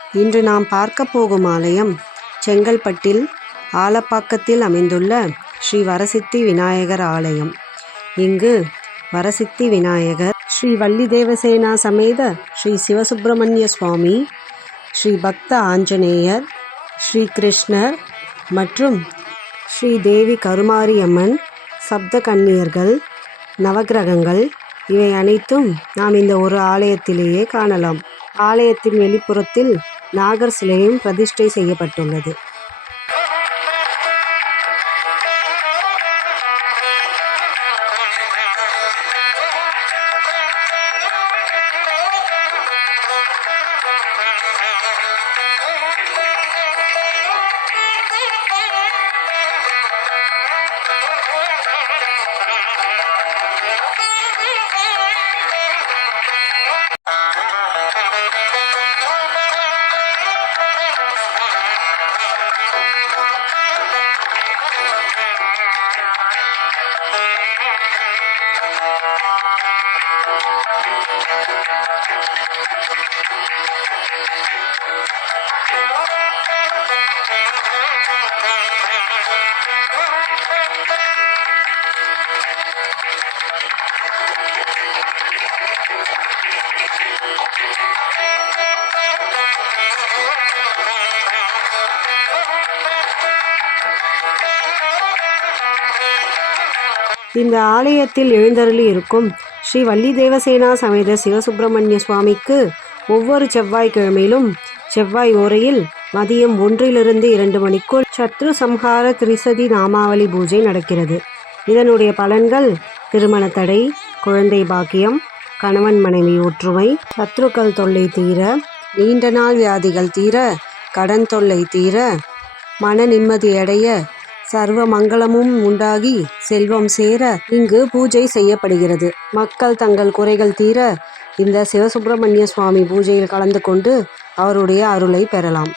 இன்று நாம் பார்க்க போகும் ஆலயம் செங்கல்பட்டில் ஆலப்பாக்கத்தில் அமைந்துள்ள ஸ்ரீ வரசித்தி விநாயகர் ஆலயம். இங்கு வரசித்தி விநாயகர், ஸ்ரீ வள்ளி தேவசேனா சமேத ஸ்ரீ சிவசுப்பிரமணிய சுவாமி, ஸ்ரீ பக்த ஆஞ்சநேயர், ஸ்ரீ கிருஷ்ணர் மற்றும் ஸ்ரீ தேவி கருமாரியம்மன், சப்த கன்னியர்கள், நவகிரகங்கள் இவை அனைத்தும் நாம் இந்த ஒரு ஆலயத்திலேயே காணலாம். ஆலயத்தின் வெளிப்புறத்தில் நாகர் சிலையும் பிரதிஷ்டை செய்யப்பட்டுள்ளது. இந்த ஆலயத்தில் எழுந்தருளி இருக்கும் ஸ்ரீ வள்ளி தேவசேனா சமேத சிவசுப்பிரமணிய சுவாமிக்கு ஒவ்வொரு செவ்வாய்க்கிழமையிலும் செவ்வாய் ஓரையில் மதியம் 1 to 2 மணிக்குள் சத்ரு சம்ஹார திரிசதி நாமாவளி பூஜை நடக்கிறது. இதனுடைய பலன்கள் திருமண தடை, குழந்தை பாக்கியம், கணவன் மனைவி ஒற்றுமை, சத்ருக்கள் தொல்லை தீர, நீண்ட நாள் வியாதிகள் தீர, கடன் தொல்லை தீர, மன நிம்மதி அடைய, சர்வ மங்களமும் உண்டாகி செல்வம் சேர இங்கு பூஜை செய்யப்படுகிறது. மக்கள் தங்கள் குறைகள் தீர இந்த சிவசுப்பிரமணிய சுவாமி பூஜையில் கலந்து கொண்டு அவருடைய அருளை பெறலாம்.